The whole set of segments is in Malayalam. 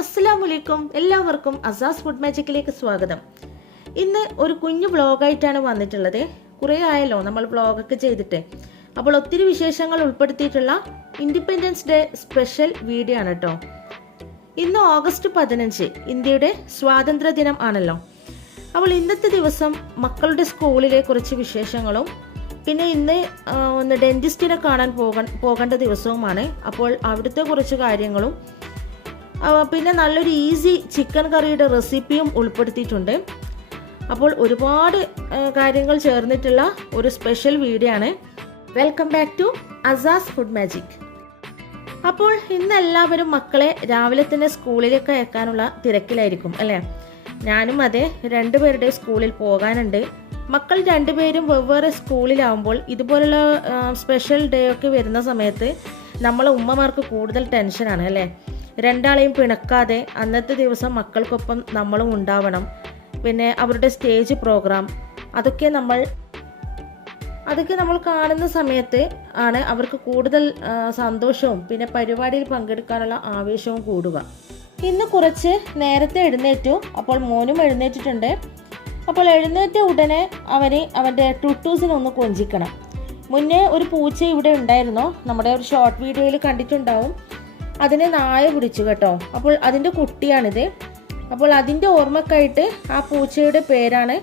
അലൈക്കും എല്ലാവർക്കും അസാസ് ഫുഡ് മാജിക്കിലേക്ക് സ്വാഗതം. ഇന്ന് ഒരു കുഞ്ഞു വ്ളോഗായിട്ടാണ് വന്നിട്ടുള്ളത്. കുറേ ആയല്ലോ നമ്മൾ വ്ളോഗൊക്കെ ചെയ്തിട്ട്. അപ്പോൾ ഒത്തിരി വിശേഷങ്ങൾ ഉൾപ്പെടുത്തിയിട്ടുള്ള ഇൻഡിപെൻഡൻസ് ഡേ സ്പെഷ്യൽ വീഡിയോ ആണ് കേട്ടോ ഇന്ന് ഓഗസ്റ്റ് പതിനഞ്ച് ഇന്ത്യയുടെ സ്വാതന്ത്ര്യ ദിനം ആണല്ലോ. അപ്പോൾ ഇന്നത്തെ ദിവസം മക്കളുടെ സ്കൂളിലെ കുറച്ച് വിശേഷങ്ങളും പിന്നെ ഇന്ന് ഒന്ന് ഡെന്റിസ്റ്റിനെ കാണാൻ പോകേണ്ട ദിവസവുമാണ്. അപ്പോൾ അവിടുത്തെ കുറച്ച് കാര്യങ്ങളും പിന്നെ നല്ലൊരു ഈസി ചിക്കൻ കറിയുടെ റെസിപ്പിയും ഉൾപ്പെടുത്തിയിട്ടുണ്ട്. അപ്പോൾ ഒരുപാട് കാര്യങ്ങൾ ചേർന്നിട്ടുള്ള ഒരു സ്പെഷ്യൽ വീഡിയോ ആണ്. Welcome back to Asas food magic അപ്പോൾ ഇന്ന് എല്ലാവരും മക്കളെ രാവിലെ തന്നെ സ്കൂളിലേക്ക് അയക്കാനുള്ള തിരക്കിലായിരിക്കും അല്ലേ? ഞാനും അതെ രണ്ടുപേരുടെ സ്കൂളിൽ പോകാനുണ്ട്. മക്കൾ രണ്ടുപേരും വെവ്വേറെ സ്കൂളിലാവുമ്പോൾ ഇതുപോലുള്ള സ്പെഷ്യൽ ഡേ ഒക്കെ വരുന്ന സമയത്ത് നമ്മളെ ഉമ്മമാർക്ക് കൂടുതൽ ടെൻഷനാണ് അല്ലേ? രണ്ടാളെയും പിണക്കാതെ അന്നത്തെ ദിവസം മക്കൾക്കൊപ്പം നമ്മളും ഉണ്ടാവണം. പിന്നെ അവരുടെ സ്റ്റേജ് പ്രോഗ്രാം. അതൊക്കെ നമ്മൾ അതൊക്കെ നമ്മൾ കാണുന്ന സമയത്ത് ആണ് അവർക്ക് കൂടുതൽ സന്തോഷവും പിന്നെ പരിപാടിയിൽ പങ്കെടുക്കാനുള്ള ആവേശവും കൂടുക. ഇന്ന് കുറച്ച് നേരത്തെ എഴുന്നേറ്റു. അപ്പോൾ മോനും എഴുന്നേറ്റിട്ടുണ്ട്. അപ്പോൾ എഴുന്നേറ്റ ഉടനെ അവന് അവന്റെ ടുട്ടൂസിനൊന്ന് കൊഞ്ചിക്കണം. മുന്നേ ഒരു പൂച്ച ഇവിടെ ഉണ്ടായിരുന്നു. നമ്മുടെ ഒരു ഷോർട്ട് വീഡിയോയിൽ കണ്ടിട്ടുണ്ടാവും. അതിനെ നായ പിടിച്ചു കേട്ടോ. അപ്പോൾ അതിന്റെ കുട്ടിയാണിത്. അപ്പോൾ അതിന്റെ ഓർമ്മക്കായിട്ട് ആ പൂച്ചയുടെ പേരാണ്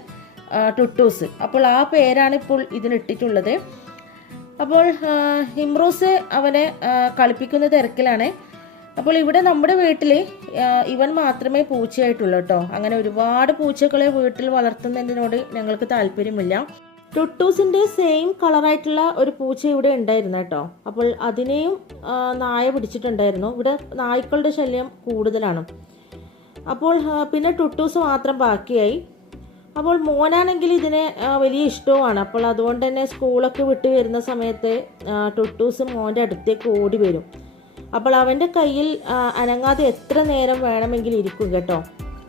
ടുട്ടൂസ്. അപ്പോൾ ആ പേരാണ് ഇപ്പോൾ ഇതിനിട്ടിട്ടുള്ളത്. അപ്പോൾ ഇമ്രൂസ് അവനെ കളിപ്പിക്കുന്ന തിരക്കിലാണ്. അപ്പോൾ ഇവിടെ നമ്മുടെ വീട്ടിൽ ഇവൻ മാത്രമേ പൂച്ചയായിട്ടുള്ളൂ കേട്ടോ. അങ്ങനെ ഒരുപാട് പൂച്ചകളെ വീട്ടിൽ വളർത്തുന്നതിനോട് ഞങ്ങൾക്ക് താല്പര്യമില്ല. ടുട്ടൂസിന്റെ സെയിം കളറായിട്ടുള്ള ഒരു പൂച്ച ഇവിടെ ഉണ്ടായിരുന്നു കേട്ടോ. അപ്പോൾ അതിനെയും നായ പിടിച്ചിട്ടുണ്ടായിരുന്നു. ഇവിടെ നായ്ക്കളുടെ ശല്യം കൂടുതലാണ്. അപ്പോൾ പിന്നെ ടുട്ടൂസ് മാത്രം ബാക്കിയായി. അപ്പോൾ മോനാണെങ്കിൽ ഇതിനെ വലിയ ഇഷ്ടവുമാണ്. അപ്പോൾ അതുകൊണ്ട് തന്നെ സ്കൂളൊക്കെ വിട്ട് വരുന്ന സമയത്ത് ടുട്ടൂസ് മോന്റെ അടുത്തേക്ക് ഓടി വരും. അപ്പോൾ അവന്റെ കയ്യിൽ അനങ്ങാതെ എത്ര നേരം വേണമെങ്കിലും ഇരിക്കും കേട്ടോ.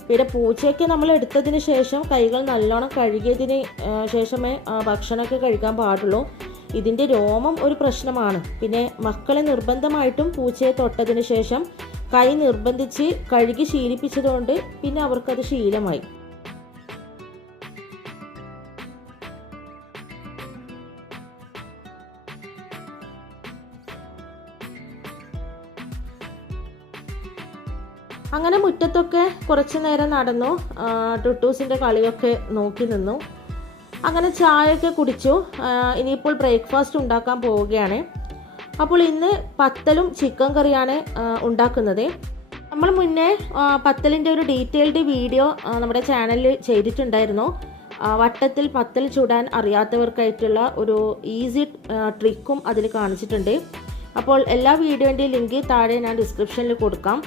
പിന്നെ പൂച്ചയൊക്കെ നമ്മൾ എടുത്തതിന് ശേഷം കൈകൾ നല്ലോണം കഴുകിയതിന് ശേഷമേ ഭക്ഷണമൊക്കെ കഴിക്കാൻ പാടുള്ളൂ. ഇതിന്റെ രോമം ഒരു പ്രശ്നമാണ്. പിന്നെ മക്കളെ നിർബന്ധമായിട്ടും പൂച്ചയെ തൊട്ടതിന് ശേഷം കൈ നിർബന്ധിച്ച് കഴുകി ശീലിപ്പിച്ചതുകൊണ്ട് പിന്നെ അവർക്കത് ശീലമായി. മുറ്റത്തൊക്കെ കുറച്ച് നേരം നടന്നു. ടുട്ടൂസിന്റെ കളിയൊക്കെ നോക്കി നിന്നു. അങ്ങനെ ചായയൊക്കെ കുടിച്ചു. ഇനിയിപ്പോൾ ബ്രേക്ക്ഫാസ്റ്റ് ഉണ്ടാക്കാൻ പോവുകയാണ്. അപ്പോൾ ഇന്ന് പത്തലും ചിക്കൻ കറിയാണ് ഉണ്ടാക്കുന്നത്. നമ്മൾ മുന്നേ പത്തലിന്റെ ഒരു ഡീറ്റെയിൽഡ് വീഡിയോ നമ്മുടെ ചാനലിൽ ചെയ്തിട്ടുണ്ടായിരുന്നു. വട്ടത്തിൽ പത്തൽ ചുടാൻ അറിയാത്തവർക്കായിട്ടുള്ള ഒരു ഈസി ട്രിക്കും അതിൽ കാണിച്ചിട്ടുണ്ട്. അപ്പോൾ എല്ലാ വീഡിയോന്റെയും ലിങ്ക് താഴെ ഞാൻ ഡിസ്ക്രിപ്ഷനിൽ കൊടുക്കാം.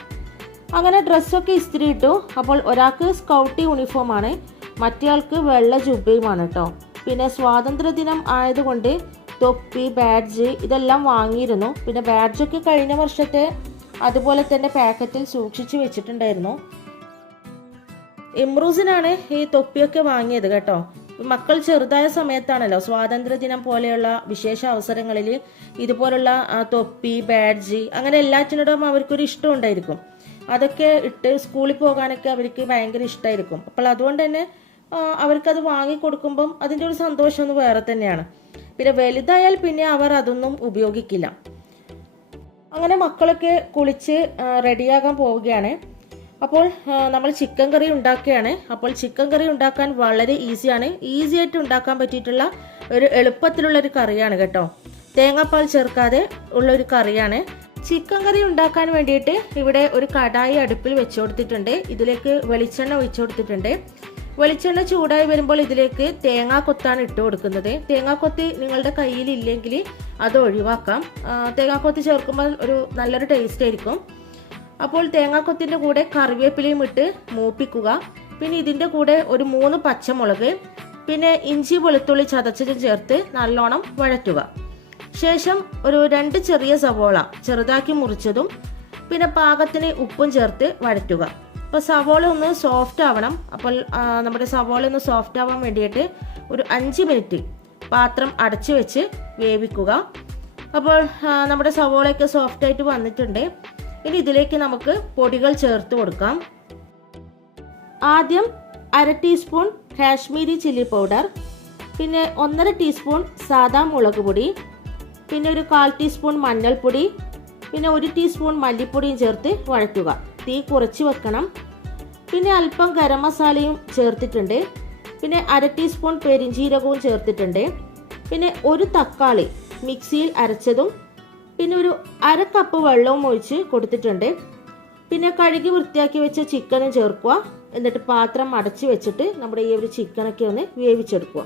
അങ്ങനെ ഡ്രസ്സൊക്കെ ഇസ്തിരി ഇട്ടു. അപ്പോൾ ഒരാൾക്ക് സ്കൗട്ടി യൂണിഫോമാണ് മറ്റേയാൾക്ക് വെള്ള ജുബയുമാണ് കേട്ടോ പിന്നെ സ്വാതന്ത്ര്യദിനം ആയതുകൊണ്ട് തൊപ്പി ബാഡ്ജ് ഇതെല്ലാം വാങ്ങിയിരുന്നു. പിന്നെ ബാഡ്ജൊക്കെ കഴിഞ്ഞ വർഷത്തെ അതുപോലെ തന്നെ പാക്കറ്റിൽ സൂക്ഷിച്ചു വെച്ചിട്ടുണ്ടായിരുന്നു. ഇമ്രൂസിനാണ് ഈ തൊപ്പിയൊക്കെ വാങ്ങിയത് കേട്ടോ. മക്കൾ ചെറുതായ സമയത്താണല്ലോ സ്വാതന്ത്ര്യദിനം പോലെയുള്ള വിശേഷ അവസരങ്ങളിൽ ഇതുപോലുള്ള തൊപ്പി ബാഡ്ജ് അങ്ങനെ എല്ലാറ്റിനോടും അവർക്കൊരു ഇഷ്ടം ഉണ്ടായിരിക്കും. അതൊക്കെ ഇട്ട് സ്കൂളിൽ പോകാനൊക്കെ അവർക്ക് ഭയങ്കര ഇഷ്ടമായിരിക്കും അപ്പോൾ അതുകൊണ്ട് തന്നെ അവർക്കത് വാങ്ങിക്കൊടുക്കുമ്പം അതിന്റെ ഒരു സന്തോഷം ഒന്ന് വേറെ തന്നെയാണ്. പിന്നെ വലുതായാൽ പിന്നെ അവർ അതൊന്നും ഉപയോഗിക്കില്ല. അങ്ങനെ മക്കളൊക്കെ കുളിച്ച് റെഡിയാകാൻ പോവുകയാണ്. അപ്പോൾ നമ്മൾ ചിക്കൻ കറി ഉണ്ടാക്കുകയാണ്. അപ്പോൾ ചിക്കൻ കറി ഉണ്ടാക്കാൻ വളരെ ഈസിയാണ്. ഈസി ആയിട്ട് ഉണ്ടാക്കാൻ പറ്റിയിട്ടുള്ള ഒരു എളുപ്പത്തിലുള്ള ഒരു കറിയാണ് കേട്ടോ. തേങ്ങാപ്പാൽ ചേർക്കാതെ ഉള്ള ഒരു കറിയാണ്. ചിക്കൻ കറി ഉണ്ടാക്കാൻ വേണ്ടിയിട്ട് ഇവിടെ ഒരു കടായി അടുപ്പിൽ വെച്ചു കൊടുത്തിട്ടുണ്ട്. ഇതിലേക്ക് വെളിച്ചെണ്ണ ഒഴിച്ചു കൊടുത്തിട്ടുണ്ട്. വെളിച്ചെണ്ണ ചൂടായി വരുമ്പോൾ ഇതിലേക്ക് തേങ്ങാക്കൊത്താണ് ഇട്ട് കൊടുക്കുന്നത്. തേങ്ങാക്കൊത്ത് നിങ്ങളുടെ കയ്യിൽ ഇല്ലെങ്കിൽ അത് ഒഴിവാക്കാം. തേങ്ങാ തേങ്ങാക്കൊത്ത് ചേർക്കുമ്പോൾ ഒരു നല്ലൊരു ടേസ്റ്റ് ആയിരിക്കും. അപ്പോൾ തേങ്ങാക്കൊത്തിന്റെ കൂടെ കറിവേപ്പിലയും ഇട്ട് മൂപ്പിക്കുക. പിന്നെ ഇതിന്റെ കൂടെ ഒരു മൂന്ന് പച്ചമുളക്. പിന്നെ ഇഞ്ചി വെളുത്തുള്ളി ചതച്ചതും ചേർത്ത് നല്ലോണം വഴറ്റുക. ശേഷം ഒരു രണ്ട് ചെറിയ സവോള ചെറുതാക്കി മുറിച്ചതും പിന്നെ പാകത്തിന് ഉപ്പും ചേർത്ത് വഴറ്റുക. അപ്പോൾ സവോള ഒന്ന് സോഫ്റ്റ് ആവണം. അപ്പോൾ നമ്മുടെ സവോള ഒന്ന് സോഫ്റ്റ് ആവാൻ വേണ്ടിയിട്ട് ഒരു അഞ്ച് മിനിറ്റ് പാത്രം അടച്ചു വെച്ച് വേവിക്കുക. അപ്പോൾ നമ്മുടെ സവോളയൊക്കെ സോഫ്റ്റ് ആയിട്ട് വന്നിട്ടുണ്ട്. ഇനി ഇതിലേക്ക് നമുക്ക് പൊടികൾ ചേർത്ത് കൊടുക്കാം. ആദ്യം അര ടീസ്പൂൺ കാശ്മീരി ചില്ലി പൗഡർ പിന്നെ ഒന്നര ടീസ്പൂൺ സാദാ മുളക് പൊടി പിന്നെ ഒരു കാൽ ടീസ്പൂൺ മഞ്ഞൾപ്പൊടി പിന്നെ ഒരു ടീസ്പൂൺ മല്ലിപ്പൊടിയും ചേർത്ത് വഴറ്റുക. തീ കുറച്ച് വെക്കണം. പിന്നെ അല്പം ഗരം മസാലയും ചേർത്തിട്ടുണ്ട്. പിന്നെ അര ടീസ്പൂൺ പെരിഞ്ചീരകവും ചേർത്തിട്ടുണ്ട്. പിന്നെ ഒരു തക്കാളി മിക്സിയിൽ അരച്ചതും പിന്നെ ഒരു അര കപ്പ് വെള്ളവും ഒഴിച്ച് കൊടുത്തിട്ടുണ്ട്. പിന്നെ കഴുകി വൃത്തിയാക്കി വെച്ച ചിക്കനും ചേർക്കുക. എന്നിട്ട് പാത്രം അടച്ചു വെച്ചിട്ട് നമ്മുടെ ഈ ഒരു ചിക്കനൊക്കെ ഒന്ന് വേവിച്ചെടുക്കുക.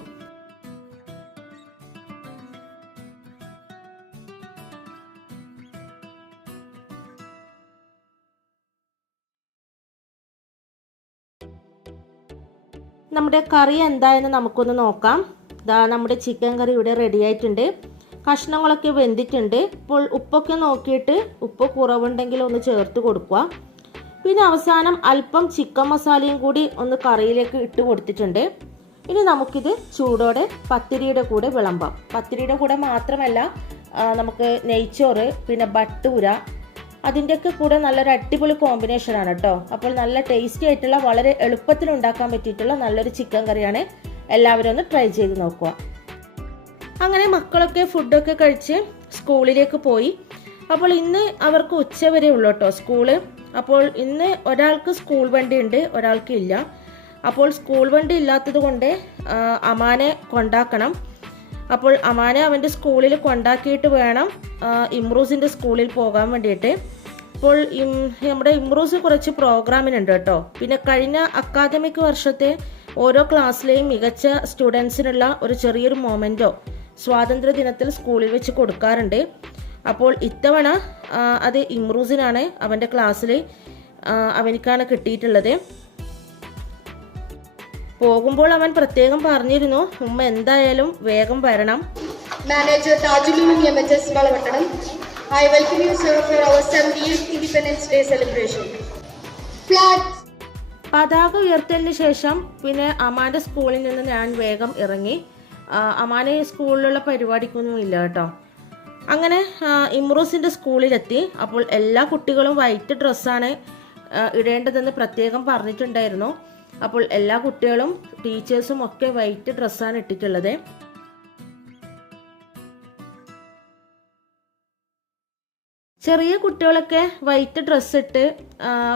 നമ്മുടെ കറി എന്തായെന്ന് നമുക്കൊന്ന് നോക്കാം. ഇതാ നമ്മുടെ ചിക്കൻ കറി ഇവിടെ റെഡി ആയിട്ടുണ്ട്. കഷ്ണങ്ങളൊക്കെ വെന്തിട്ടുണ്ട്. ഇപ്പോൾ ഉപ്പൊക്കെ നോക്കിയിട്ട് ഉപ്പ് കുറവുണ്ടെങ്കിൽ ഒന്ന് ചേർത്ത് കൊടുക്കുക. പിന്നെ അവസാനം അല്പം ചിക്കൻ മസാലയും കൂടി ഒന്ന് കറിയിലേക്ക് ഇട്ട് കൊടുത്തിട്ടുണ്ട്. ഇനി നമുക്കിത് ചൂടോടെ പത്തിരിയുടെ കൂടെ വിളമ്പാം. പത്തിരിയുടെ കൂടെ മാത്രമല്ല നമുക്ക് നെയ്ച്ചോറ് പിന്നെ ബട്ടൂര അതിന്റെയൊക്കെ കൂടെ നല്ലൊരു അടിപൊളി കോമ്പിനേഷൻ ആണ് കേട്ടോ അപ്പോൾ നല്ല ടേസ്റ്റി ആയിട്ടുള്ള വളരെ എളുപ്പത്തിൽ ഉണ്ടാക്കാൻ പറ്റിയിട്ടുള്ള നല്ലൊരു ചിക്കൻ കറിയാണ്. എല്ലാവരും ഒന്ന് ട്രൈ ചെയ്ത് നോക്കുക. അങ്ങനെ മക്കളൊക്കെ ഫുഡൊക്കെ കഴിച്ച് സ്കൂളിലേക്ക് പോയി. അപ്പോൾ ഇന്ന് അവർക്ക് ഉച്ച വരെ ഉള്ളൂ കേട്ടോ സ്കൂൾ. അപ്പോൾ ഇന്ന് ഒരാൾക്ക് സ്കൂൾ വണ്ടി ഉണ്ട് ഒരാൾക്ക് ഇല്ല. അപ്പോൾ സ്കൂൾ വണ്ടി ഇല്ലാത്തത് കൊണ്ട് അമാനെ കൊണ്ടാക്കണം. അപ്പോൾ അമാനെ അവന്റെ സ്കൂളിൽ കൊണ്ടാക്കിയിട്ട് വേണം ഇമ്രൂസിന്റെ സ്കൂളിൽ പോകാൻ വേണ്ടിയിട്ട്. അപ്പോൾ നമ്മുടെ ഇമ്രൂസ് കുറച്ച് പ്രോഗ്രാമിനുണ്ട് കേട്ടോ. പിന്നെ കഴിഞ്ഞ അക്കാദമിക് വർഷത്തെ ഓരോ ക്ലാസ്സിലെയും മികച്ച സ്റ്റുഡൻസിനുള്ള ഒരു ചെറിയൊരു മൊമെന്റോ സ്വാതന്ത്ര്യ ദിനത്തിൽ സ്കൂളിൽ വെച്ച് കൊടുക്കാറുണ്ട്. അപ്പോൾ ഇത്തവണ അത് ഇമ്രൂസിനാണ് അവന്റെ ക്ലാസ്സിൽ അവനിക്കാണ് കിട്ടിയിട്ടുള്ളത്. പോകുമ്പോൾ അവൻ പ്രത്യേകം പറഞ്ഞിരുന്നു ഉമ്മ എന്തായാലും വേഗം വരണം. Manager welcome you, sir, for our 78th Independence Day celebration. Flags. പതാക ഉയർത്തലിന് ശേഷം പിന്നെ അമാന്റെ സ്കൂളിൽ നിന്ന് ഞാൻ വേഗം ഇറങ്ങി. അമാനെ സ്കൂളിലുള്ള പരിപാടിക്കൊന്നും ഇല്ല കേട്ടോ. അങ്ങനെ ആ, ഇമ്രൂസിന്റെ സ്കൂളിലെത്തി. അപ്പോൾ എല്ലാ കുട്ടികളും വൈറ്റ് ഡ്രസ്സാണ് ഇടേണ്ടതെന്ന് പ്രത്യേകം പറഞ്ഞിട്ടുണ്ടായിരുന്നു. അപ്പോൾ എല്ലാ കുട്ടികളും ടീച്ചേഴ്സും ഒക്കെ വൈറ്റ് ഡ്രസ്സാണ് ഇട്ടിട്ടുള്ളത്. ചെറിയ കുട്ടികളൊക്കെ വൈറ്റ് ഡ്രസ്സ് ഇട്ട്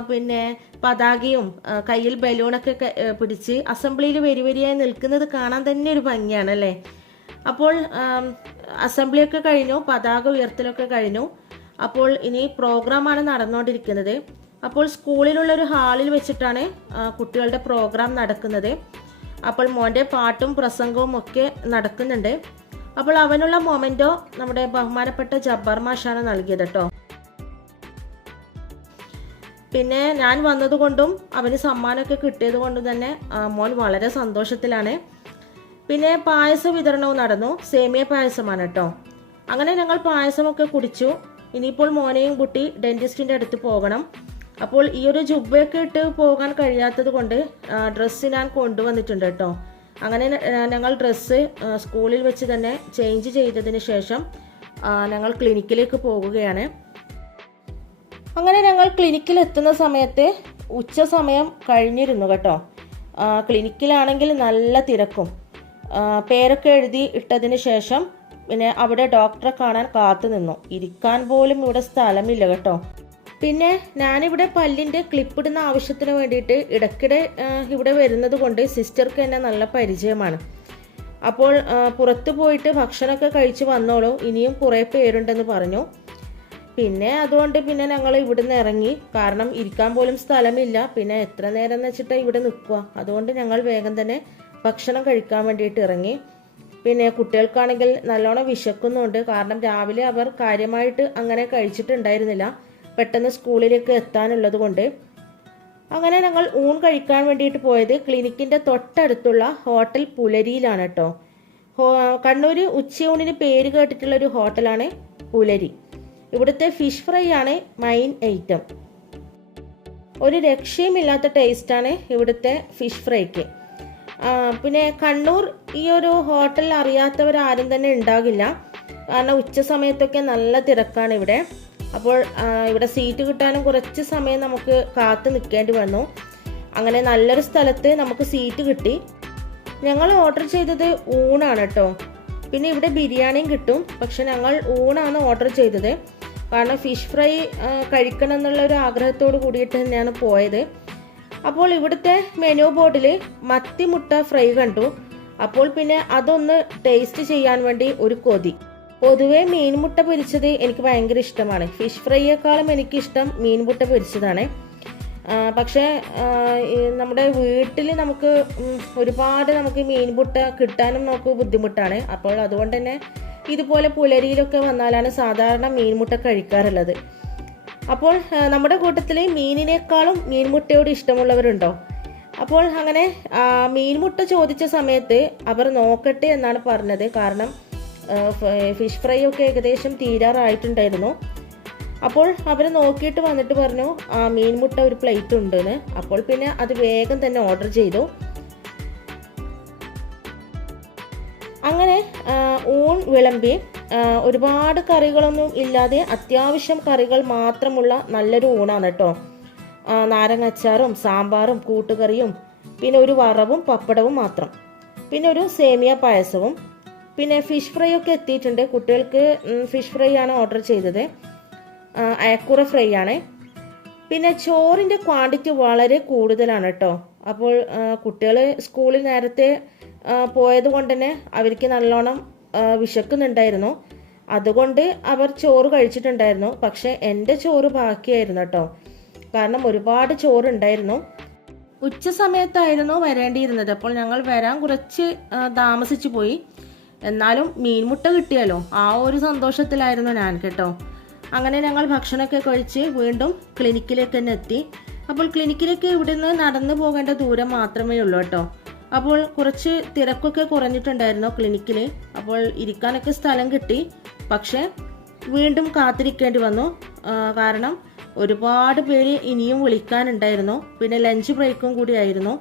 പിന്നെ പതാകയും കയ്യിൽ ബലൂണൊക്കെ പിടിച്ച് അസംബ്ലിയിൽ വരി വരിയായി നിൽക്കുന്നത് കാണാൻ തന്നെ ഒരു ഭംഗിയാണ് അല്ലേ? അപ്പോൾ അസംബ്ലി അസംബ്ലിയൊക്കെ കഴിഞ്ഞു പതാക ഉയർത്തലൊക്കെ കഴിഞ്ഞു. അപ്പോൾ ഇനി പ്രോഗ്രാമാണ് നടന്നുകൊണ്ടിരിക്കുന്നത്. അപ്പോൾ സ്കൂളിലുള്ള ഒരു ഹാളിൽ വെച്ചിട്ടാണ് കുട്ടികളുടെ പ്രോഗ്രാം നടക്കുന്നത്. അപ്പോൾ മോന്റെ പാട്ടും പ്രസംഗവും ഒക്കെ നടക്കുന്നുണ്ട്. അപ്പോൾ അവനുള്ള മൊമെന്റോ നമ്മുടെ ബഹുമാനപ്പെട്ട ജബ്ബാർ മാഷാണ് നൽകിയത് കേട്ടോ. പിന്നെ ഞാൻ വന്നതുകൊണ്ടും അവന് സമ്മാനമൊക്കെ കിട്ടിയത് കൊണ്ടും തന്നെ മോൻ വളരെ സന്തോഷത്തിലാണ്. പിന്നെ പായസ വിതരണവും നടന്നു. സേമിയ പായസമാണ് കേട്ടോ. അങ്ങനെ ഞങ്ങൾ പായസമൊക്കെ കുടിച്ചു. ഇനിയിപ്പോൾ മോനെയും കുട്ടി ഡെന്റിസ്റ്റിന്റെ അടുത്ത് പോകണം. അപ്പോൾ ഈ ഒരു ജുബയൊക്കെ ഇട്ട് പോകാൻ കഴിയാത്തത് കൊണ്ട് ഡ്രസ്സ് ഞാൻ കൊണ്ടുവന്നിട്ടുണ്ട് കേട്ടോ. അങ്ങനെ ഞങ്ങൾ ഡ്രസ്സ് സ്കൂളിൽ വെച്ച് തന്നെ ചേഞ്ച് ചെയ്തതിന് ശേഷം ഞങ്ങൾ ക്ലിനിക്കിലേക്ക് പോകുകയാണ് അങ്ങനെ ഞങ്ങൾ ക്ലിനിക്കിൽ എത്തുന്ന സമയത്ത് ഉച്ച സമയം കഴിഞ്ഞിരുന്നു കേട്ടോ. ക്ലിനിക്കിലാണെങ്കിൽ നല്ല തിരക്കും. പേരൊക്കെ എഴുതി ഇട്ടതിന് ശേഷം പിന്നെ അവിടെ ഡോക്ടറെ കാണാൻ കാത്തു നിന്നു. ഇരിക്കാൻ പോലും ഇവിടെ സ്ഥലമില്ല കേട്ടോ. പിന്നെ ഞാനിവിടെ പല്ലിന്റെ ക്ലിപ്പ് ഇടുന്ന ആവശ്യത്തിന് വേണ്ടിയിട്ട് ഇടയ്ക്കിടെ ഇവിടെ വരുന്നത് കൊണ്ട് സിസ്റ്റർക്ക് എന്നെ നല്ല പരിചയമാണ്. അപ്പോൾ പുറത്തു പോയിട്ട് ഭക്ഷണമൊക്കെ കഴിച്ച് വന്നോളൂ. ഇനിയും കുറേ പേരുണ്ടെന്ന് പറഞ്ഞു. പിന്നെ അതുകൊണ്ട് പിന്നെ ഞങ്ങൾ ഇവിടുന്ന് ഇറങ്ങി. കാരണം ഇരിക്കാൻ പോലും സ്ഥലമില്ല. പിന്നെ എത്ര നേരം എന്ന് വെച്ചിട്ട് ഇവിടെ നിൽക്കുക? അതുകൊണ്ട് ഞങ്ങൾ വേഗം തന്നെ ഭക്ഷണം കഴിക്കാൻ വേണ്ടിയിട്ട് ഇറങ്ങി. പിന്നെ കുട്ടികൾക്കാണെങ്കിൽ നല്ലോണം വിശക്കുന്നുണ്ട്. കാരണം രാവിലെ അവർ കാര്യമായിട്ട് അങ്ങനെ കഴിച്ചിട്ടുണ്ടായിരുന്നില്ല. പെട്ടെന്ന് സ്കൂളിലേക്ക് എത്താനുള്ളത് കൊണ്ട് അങ്ങനെ ഞങ്ങൾ ഊൺ കഴിക്കാൻ വേണ്ടിയിട്ട് പോയത് ക്ലിനിക്കിന്റെ തൊട്ടടുത്തുള്ള ഹോട്ടൽ പുലരിയിലാണ് കേട്ടോ കണ്ണൂർ ഉച്ചയൂണിന് പേര് കേട്ടിട്ടുള്ള ഒരു ഹോട്ടലാണ് പുലരി. ഇവിടുത്തെ ഫിഷ് ഫ്രൈ ആണ് മെയിൻ ഐറ്റം ഒരു രക്ഷയുമില്ലാത്ത ടേസ്റ്റാണ് ഇവിടുത്തെ ഫിഷ് ഫ്രൈക്ക്. പിന്നെ കണ്ണൂർ ഈ ഒരു ഹോട്ടൽ അറിയാത്തവരാരും തന്നെ ഉണ്ടാകില്ല. കാരണം ഉച്ച സമയത്തൊക്കെ നല്ല തിരക്കാണ് ഇവിടെ. അപ്പോൾ ഇവിടെ സീറ്റ് കിട്ടാനും കുറച്ച് സമയം നമുക്ക് കാത്തു നിൽക്കേണ്ടി വന്നു. അങ്ങനെ നല്ലൊരു സ്ഥലത്ത് നമുക്ക് സീറ്റ് കിട്ടി. ഞങ്ങൾ ഓർഡർ ചെയ്തത് ഊണാണ് കേട്ടോ. പിന്നെ ഇവിടെ ബിരിയാണിയും കിട്ടും. പക്ഷെ ഞങ്ങൾ ഊണാണ് ഓർഡർ ചെയ്തത്. കാരണം ഫിഷ് ഫ്രൈ കഴിക്കണം എന്നുള്ള ഒരു ആഗ്രഹത്തോട് കൂടിയിട്ട് തന്നെയാണ് പോയത്. അപ്പോൾ ഇവിടുത്തെ മെനു ബോർഡിൽ മത്തിമുട്ട ഫ്രൈ കണ്ടു. അപ്പോൾ പിന്നെ അതൊന്ന് ടേസ്റ്റ് ചെയ്യാൻ വേണ്ടി ഒരു കൊതി. പൊതുവേ മീൻമുട്ട പൊരിച്ചത് എനിക്ക് ഭയങ്കര ഇഷ്ടമാണ്. ഫിഷ് ഫ്രൈയേക്കാളും എനിക്കിഷ്ടം മീൻമുട്ട പൊരിച്ചതാണ്. പക്ഷേ നമ്മുടെ വീട്ടിൽ നമുക്ക് ഒരുപാട് നമുക്ക് മീൻമുട്ട കിട്ടാനും നമുക്ക് ബുദ്ധിമുട്ടാണ്. അപ്പോൾ അതുകൊണ്ട് തന്നെ ഇതുപോലെ പുലരിയിലൊക്കെ വന്നാലാണ് സാധാരണ മീൻമുട്ട കഴിക്കാറുള്ളത്. അപ്പോൾ നമ്മുടെ കൂട്ടത്തിൽ മീനിനേക്കാളും മീൻമുട്ടയോട് ഇഷ്ടമുള്ളവരുണ്ടോ? അപ്പോൾ അങ്ങനെ മീൻമുട്ട ചോദിച്ച സമയത്ത് അവർ നോക്കട്ടെ എന്നാണ് പറഞ്ഞത്. കാരണം ഫിഷ് ഫ്രൈ ഒക്കെ ഏകദേശം തീരാറായിട്ടുണ്ടായിരുന്നു. അപ്പോൾ അവർ നോക്കിയിട്ട് വന്നിട്ട് പറഞ്ഞു ആ മീൻമുട്ട ഒരു പ്ലേറ്റ് ഉണ്ടെന്ന്. അപ്പോൾ പിന്നെ അത് വേഗം തന്നെ ഓർഡർ ചെയ്തു. അങ്ങനെ ഊൺ വിളമ്പി ഒരുപാട് കറികളൊന്നും ഇല്ലാതെ അത്യാവശ്യം കറികൾ മാത്രമുള്ള നല്ലൊരു ഊണാണ് കേട്ടോ നാരങ്ങ അച്ചാറും സാമ്പാറും കൂട്ടുകറിയും പിന്നെ ഒരു വറവും പപ്പടവും മാത്രം. പിന്നെ ഒരു സേമിയ പായസവും പിന്നെ ഫിഷ് ഫ്രൈ ഒക്കെ എത്തിയിട്ടുണ്ട്. കുട്ടികൾക്ക് ഫിഷ് ഫ്രൈ ആണ് ഓർഡർ ചെയ്തത്. അയക്കുറ ഫ്രൈ ആണ്. പിന്നെ ചോറിന്റെ ക്വാണ്ടിറ്റി വളരെ കൂടുതലാണ് കേട്ടോ അപ്പോൾ കുട്ടികൾ സ്കൂളിൽ നേരത്തെ പോയത് കൊണ്ട് തന്നെ അവർക്ക് നല്ലോണം വിശക്കുന്നുണ്ടായിരുന്നു. അതുകൊണ്ട് അവർ ചോറ് കഴിച്ചിട്ടുണ്ടായിരുന്നു. പക്ഷെ എന്റെ ചോറ് ബാക്കിയായിരുന്നു കേട്ടോ കാരണം ഒരുപാട് ചോറുണ്ടായിരുന്നു. ഉച്ച സമയത്തായിരുന്നു വരേണ്ടിയിരുന്നത്. അപ്പോൾ ഞങ്ങൾ വരാൻ കുറച്ച് താമസിച്ചു പോയി. എന്നാലും മീൻമുട്ട കിട്ടിയല്ലോ. ആ ഒരു സന്തോഷത്തിലായിരുന്നു ഞാൻ കേട്ടോ. അങ്ങനെ ഞങ്ങൾ ഭക്ഷണമൊക്കെ കഴിച്ച് വീണ്ടും ക്ലിനിക്കിലേക്ക് തന്നെ എത്തി. അപ്പോൾ ക്ലിനിക്കിലേക്ക് ഇവിടുന്ന് നടന്നു പോകേണ്ട ദൂരം മാത്രമേ ഉള്ളൂ കേട്ടോ. അപ്പോൾ കുറച്ച് തിരക്കൊക്കെ കുറഞ്ഞിട്ടുണ്ടായിരുന്നു ക്ലിനിക്കിൽ അപ്പോൾ ഇരിക്കാനൊക്കെ സ്ഥലം കിട്ടി. പക്ഷേ വീണ്ടും കാത്തിരിക്കേണ്ടി വന്നു. കാരണം ഒരുപാട് പേര് ഇനിയും വിളിക്കാനുണ്ടായിരുന്നു. പിന്നെ ലഞ്ച് ബ്രേക്കും കൂടിയായിരുന്നു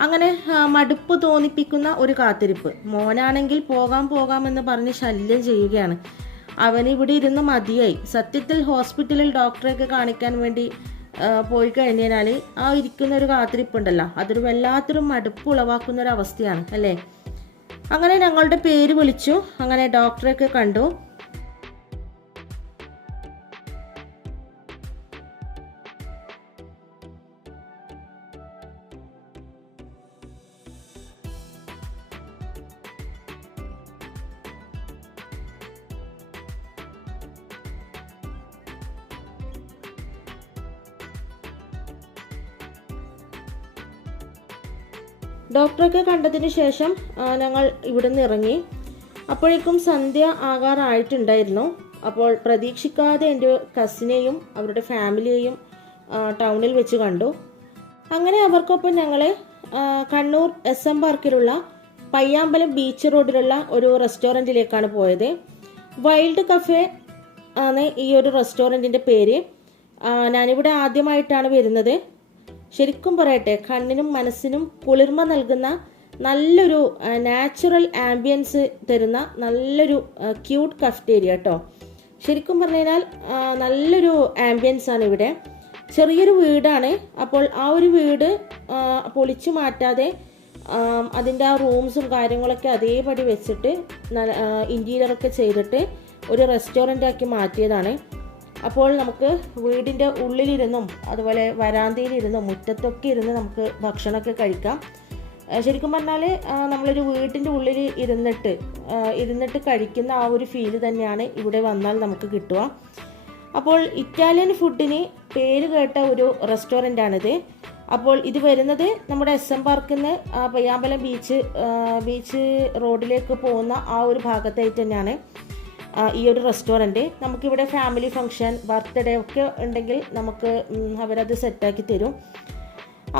അങ്ങനെ മടുപ്പ് തോന്നിപ്പിക്കുന്ന ഒരു കാത്തിരിപ്പ്. മോനാണെങ്കിൽ പോകാം പോകാമെന്ന് പറഞ്ഞ് ശല്യം ചെയ്യുകയാണ്. അവൻ ഇവിടെ ഇരുന്ന് മതിയായി. സത്യത്തിൽ ഹോസ്പിറ്റലിൽ ഡോക്ടറെയൊക്കെ കാണിക്കാൻ വേണ്ടി പോയി കഴിഞ്ഞാൽ ആ ഇരിക്കുന്ന ഒരു കാത്തിരിപ്പുണ്ടല്ലോ. അതൊരു വല്ലാത്തൊരു മടുപ്പ് ഉളവാക്കുന്ന ഒരു അവസ്ഥയാണ് അല്ലേ? അങ്ങനെ ഞങ്ങളുടെ പേര് വിളിച്ചു. അങ്ങനെ ഡോക്ടറെയൊക്കെ കണ്ടു. ഡോക്ടറൊക്കെ കണ്ടതിന് ശേഷം ഞങ്ങൾ ഇവിടുന്ന് ഇറങ്ങി. അപ്പോഴേക്കും സന്ധ്യ ആകാറായിട്ടുണ്ടായിരുന്നു. അപ്പോൾ പ്രതീക്ഷിക്കാതെ എന്റെ കസിനെയും അവരുടെ ഫാമിലിയെയും ടൗണിൽ വെച്ച് കണ്ടു. അങ്ങനെ അവർക്കൊപ്പം ഞങ്ങളെ കണ്ണൂർ എസ് എം പാർക്കിലുള്ള പയ്യാമ്പലം ബീച്ച് റോഡിലുള്ള ഒരു റെസ്റ്റോറന്റിലേക്കാണ് പോയത്. വൈൽഡ് കഫേ ആണ് ഈ ഒരു റെസ്റ്റോറന്റിന്റെ പേര്. ഞാനിവിടെ ആദ്യമായിട്ടാണ് വരുന്നത്. ശരിക്കും പറയട്ടെ കണ്ണിനും മനസ്സിനും കുളിർമ നൽകുന്ന നല്ലൊരു നാച്ചുറൽ ആംബിയൻസ് തരുന്ന നല്ലൊരു ക്യൂട്ട് കഫ്റ്റേരിയ കേട്ടോ ശരിക്കും പറഞ്ഞു കഴിഞ്ഞാൽ നല്ലൊരു ആംബിയൻസ് ആണ് ഇവിടെ. ചെറിയൊരു വീടാണ്. അപ്പോൾ ആ ഒരു വീട് പൊളിച്ചു മാറ്റാതെ അതിന്റെ ആ റൂംസും കാര്യങ്ങളൊക്കെ അതേപടി വെച്ചിട്ട് ഇന്റീരിയറൊക്കെ ചെയ്തിട്ട് ഒരു റെസ്റ്റോറന്റ് ആക്കി മാറ്റിയതാണ്. അപ്പോൾ നമുക്ക് വീടിന്റെ ഉള്ളിലിരുന്നും അതുപോലെ വരാന്തയിലിരുന്നും മുറ്റത്തൊക്കെ ഇരുന്ന് നമുക്ക് ഭക്ഷണമൊക്കെ കഴിക്കാം. ശരിക്കും പറഞ്ഞാൽ നമ്മളൊരു വീട്ടിന്റെ ഉള്ളിൽ ഇരുന്നിട്ട് ഇരുന്നിട്ട് കഴിക്കുന്ന ആ ഒരു ഫീൽ തന്നെയാണ് ഇവിടെ വന്നാൽ നമുക്ക് കിട്ടുക. അപ്പോൾ ഇറ്റാലിയൻ ഫുഡിന് പേര് കേട്ട ഒരു റെസ്റ്റോറന്റ് ആണിത് അപ്പോൾ ഇത് വരുന്നത് നമ്മുടെ എസ് എം പാർക്കിൽ നിന്ന് പയ്യാമ്പലം ബീച്ച് ബീച്ച് റോഡിലേക്ക് പോകുന്ന ആ ഒരു ഭാഗത്തായിട്ട് തന്നെയാണ്. ഈ ഒരു റെസ്റ്റോറന്റ് നമുക്കിവിടെ ഫാമിലി ഫങ്ഷൻ ബർത്ത്ഡേ ഒക്കെ ഉണ്ടെങ്കിൽ നമുക്ക് അവരത് സെറ്റാക്കി തരും.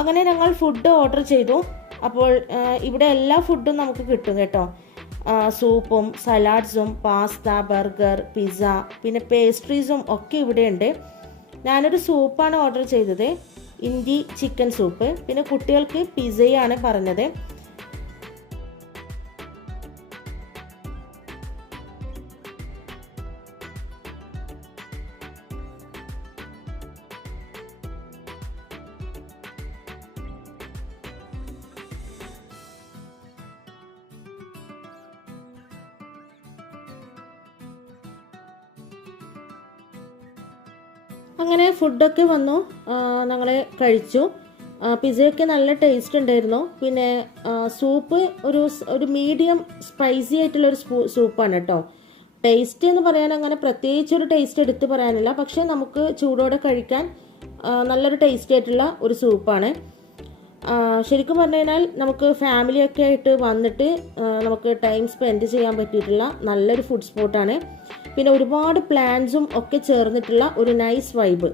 അങ്ങനെ ഞങ്ങൾ ഫുഡ് ഓർഡർ ചെയ്തു. അപ്പോൾ ഇവിടെ എല്ലാ ഫുഡും നമുക്ക് കിട്ടും കേട്ടോ. സൂപ്പും സലാഡ്സും പാസ്ത ബർഗർ പിസ്സ പിന്നെ പേസ്ട്രീസും ഒക്കെ ഇവിടെയുണ്ട് ഞാനൊരു സൂപ്പാണ് ഓർഡർ ചെയ്തത്. ഇഞ്ചി ചിക്കൻ സൂപ്പ് പിന്നെ കുട്ടികൾക്ക് പിസയാണ് പറഞ്ഞത്. അങ്ങനെ ഫുഡൊക്കെ വന്നു. ഞങ്ങൾ കഴിച്ചു. പിസയൊക്കെ നല്ല ടേസ്റ്റ് ഉണ്ടായിരുന്നു. പിന്നെ സൂപ്പ് ഒരു ഒരു മീഡിയം സ്പൈസി ആയിട്ടുള്ള ഒരു സ്പൂ സൂപ്പാണ് കേട്ടോ ടേസ്റ്റ് എന്ന് പറയാൻ അങ്ങനെ പ്രത്യേകിച്ച് ഒരു ടേസ്റ്റ് എടുത്ത് പറയാനില്ല. പക്ഷേ നമുക്ക് ചൂടോടെ കഴിക്കാൻ നല്ലൊരു ടേസ്റ്റ് ആയിട്ടുള്ള ഒരു സൂപ്പാണ് ശരിക്കും പറഞ്ഞു കഴിഞ്ഞാൽ നമുക്ക് ഫാമിലിയൊക്കെ ആയിട്ട് വന്നിട്ട് നമുക്ക് ടൈം സ്പെൻഡ് ചെയ്യാൻ പറ്റിയിട്ടുള്ള നല്ലൊരു ഫുഡ് സ്പോട്ടാണ് പിന്നെ ഒരുപാട് പ്ലാൻസും ഒക്കെ ചേർന്നിട്ടുള്ള ഒരു നൈസ് വൈബ്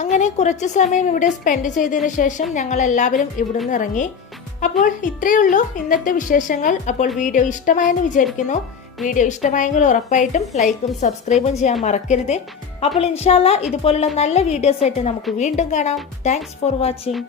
അങ്ങനെ കുറച്ച് സമയം ഇവിടെ സ്പെൻഡ് ചെയ്തതിന് ശേഷം ഞങ്ങൾ എല്ലാവരും ഇവിടുന്ന് ഇറങ്ങി. അപ്പോൾ ഇത്രയേ ഉള്ളൂ ഇന്നത്തെ വിശേഷങ്ങൾ. അപ്പോൾ വീഡിയോ ഇഷ്ടമായെന്ന് വിചാരിക്കുന്നു. വീഡിയോ ഇഷ്ടമായെങ്കിൽ ഉറപ്പായിട്ടും ലൈക്കും സബ്സ്ക്രൈബും ചെയ്യാൻ മറക്കരുത്. അപ്പോൾ ഇൻഷാല്ല ഇതുപോലുള്ള നല്ല വീഡിയോസ് ആയിട്ട് നമുക്ക് വീണ്ടും കാണാം. Thanks for watching